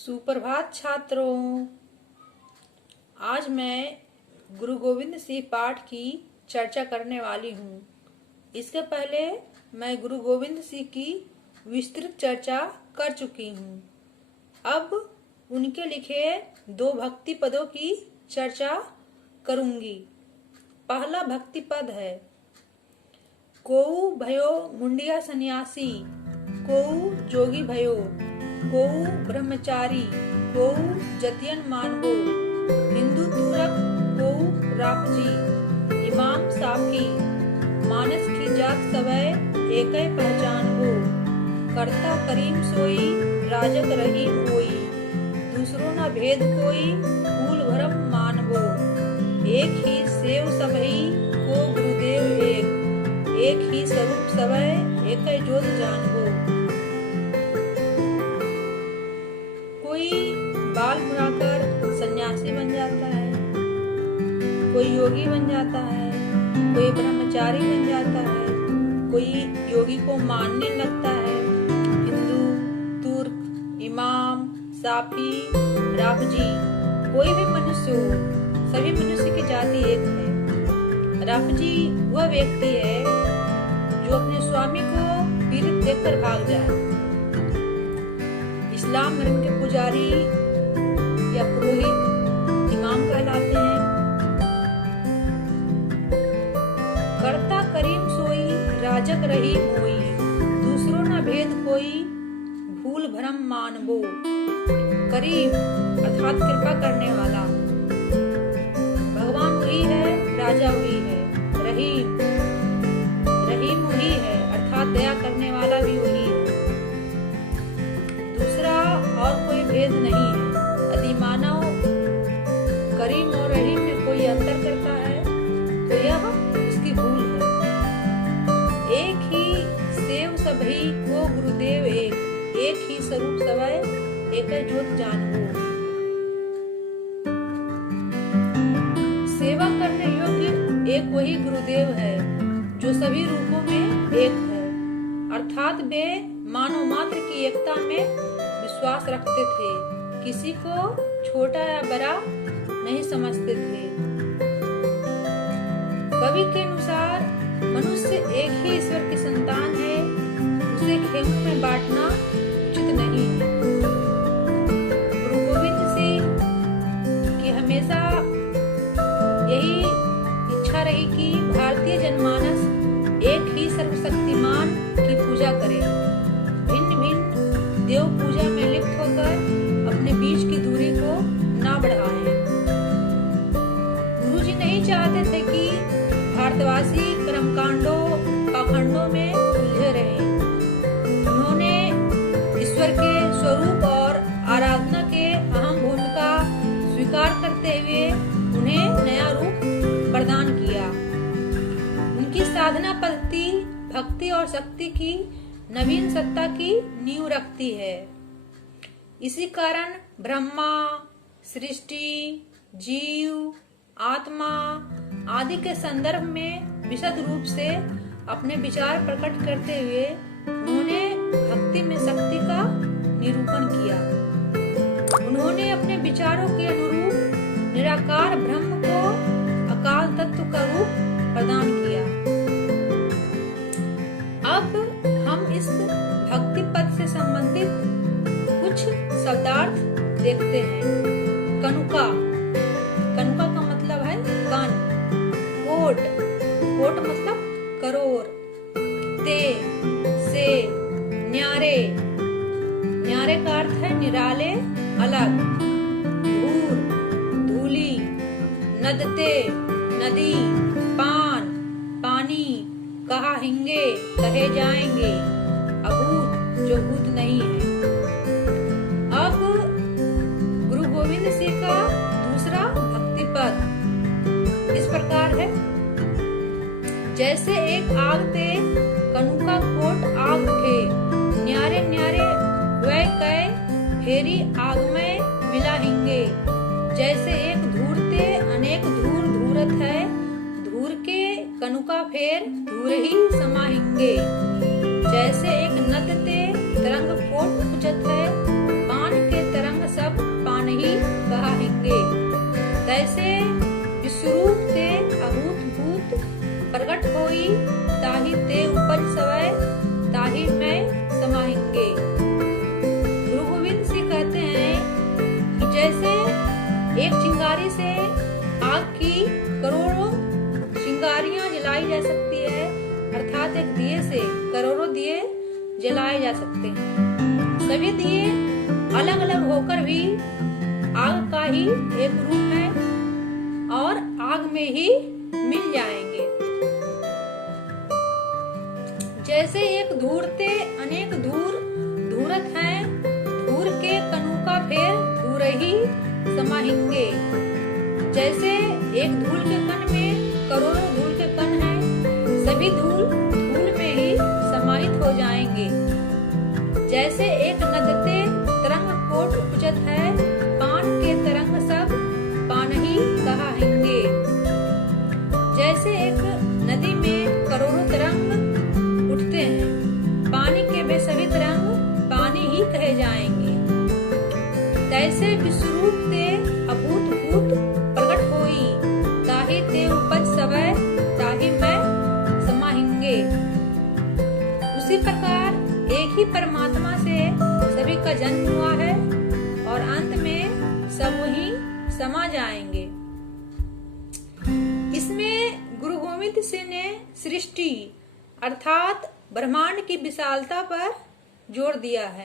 सुप्रभात छात्रों। आज मैं गुरु गोविंद सिंह पाठ की चर्चा करने वाली हूँ। इसके पहले मैं गुरु गोविंद सिंह की विस्तृत चर्चा कर चुकी हूँ। अब उनके लिखे दो भक्ति पदों की चर्चा करूंगी। पहला भक्ति पद है, कोऊ भयो मुंडिया सन्यासी, कोऊ जोगी भयो, कोऊ ब्रह्मचारी, कोऊ जतियन मानवो, हिंदू तुरक कोऊ रापजी, इमाम साफी, मानस की जात सवै एकै पहचान हो, करता करीम सोई राजक रहीम होई, दूसरो न भेद कोई फूल भरम मानवो, एक ही सेव सबही को गुरुदेव एक ही स्वरूप सवै एकै ज्योत जानवो। कोई बाल मुड़ाकर सन्यासी बन जाता है, कोई योगी बन जाता है, कोई ब्रह्मचारी बन जाता है, कोई योगी को मानने लगता है। हिंदू, तुर्क, इमाम, साफी, राफजी, कोई भी मनुष्य हो, सभी मनुष्य की जाति एक है। राफजी वह व्यक्ति है जो अपने स्वामी को पीड़ित देखकर भाग जाए। इस्लाम धर्म के पुजारी या पुरोहित इमाम कहलाते हैं। करता करीम सोई राजक रहीम होई, दूसरो न भेद कोई भूल भरम मानवो। करीम अर्थात कृपा करने वाला, भगवान वही है, राजा वही है। रहीम वही है अर्थात दया करने वाला भी वही है। दूसरा और कोई भेद नहीं है। यदि मानव करीम और रहीम में कोई अंतर करता है तो यह उसकी भूल है। एक ही सेव सबही को गुरुदेव एक ही स्वरूप सवै एकै ज्योत जानवो। सेवा करने योग्य एक वही गुरुदेव है जो सभी रूपों में एक है, अर्थात वे मानव मात्र की एकता में विश्वास रखते थे, किसी को छोटा या बड़ा नहीं समझते थे। कवि के अनुसार मनुष्य एक ही ईश्वर की संतान है, उसे खेमों में बांटना उचित नहीं है। गुरु गोविंद सिंह की हमेशा यही इच्छा रही कि भारतीय जनमानस एक ही सर्वशक्तिमान की पूजा करे, भिन्न भिन्न देव पूजा में लिप्त होकर अपने बीच की दूरी को ना बढ़ाएं। गुरु जी नहीं चाहते थे कि भारतवासी कर्मकांडों पाखंडों में उलझे रहें। उन्होंने ईश्वर के स्वरूप और आराधना के अहम भूमिका स्वीकार करते हुए उन्हें नया रूप प्रदान किया। उनकी साधना पद्धति भक्ति और शक्ति की नवीन सत्ता की नींव रखती है। इसी कारण ब्रह्मा, सृष्टि, जीव, आत्मा आदि के संदर्भ में विशद रूप से अपने विचार प्रकट करते हुए उन्होंने भक्ति में शक्ति का निरूपण किया। उन्होंने अपने विचारों के अनुरूप निराकार ब्रह्म को अकाल तत्व का रूप प्रदान किया। अब हम इस भक्ति पद से संबंधित कुछ शब्दार्थ देखते हैं। कनुका का मतलब है कान। कोट मतलब करोड़। ते से न्यारे का अर्थ है निराले, अलग। धूली। नदते नदी। पानी। कहा हिंगे कहे जाएंगे। अभूत जो भूत नहीं है। अब गुरु गोविंद सिंह का दूसरा भक्ति पद इस प्रकार है, जैसे एक आग ते कनुका कोट आग उठे, न्यारे वै कै फेरी आग में मिला हिंगे। जैसे एक धूर ते अनेक धूर धूरत है, धूर के कनुका फेर धूर ही समा हिंगे। जैसे एक नद ते तरंग कोट उपजत है, पान के तरंग एक चिंगारी से आग की करोड़ों चिंगारियां जलाई जा सकती है, अर्थात एक दिए से करोड़ों दिए जलाए जा सकते हैं। सभी दिए अलग अलग होकर भी आग का ही एक रूप है और आग में ही मिल जाएंगे। जैसे एक धूरते अनेक धूरत हैं, धूर के कनु का फेर धूर ही समाहिंगे। जैसे एक धूल के कण में करोड़ों धूल के कण हैं, सभी धूल में ही समाहित हो जाएंगे। जैसे एक नदते तरंग कोट उपजत है, पान के तरंग सब पान ही कहाहेंगे। जैसे एक नदी में करोड़ों तरंग उठते हैं, पानी के वे सभी तरंग पानी ही कहे जाएंगे। तैसे विश्वरूप ते अभूतभूत प्रकट होई, ताहि ते उपज सवै ताहि में समाहिंगे। उसी प्रकार एक ही परमात्मा से सभी का जन्म हुआ है और अंत में सब ही समा जाएंगे। इसमें गुरु गोविंद सिंह ने सृष्टि अर्थात ब्रह्मांड की विशालता पर जोर दिया है।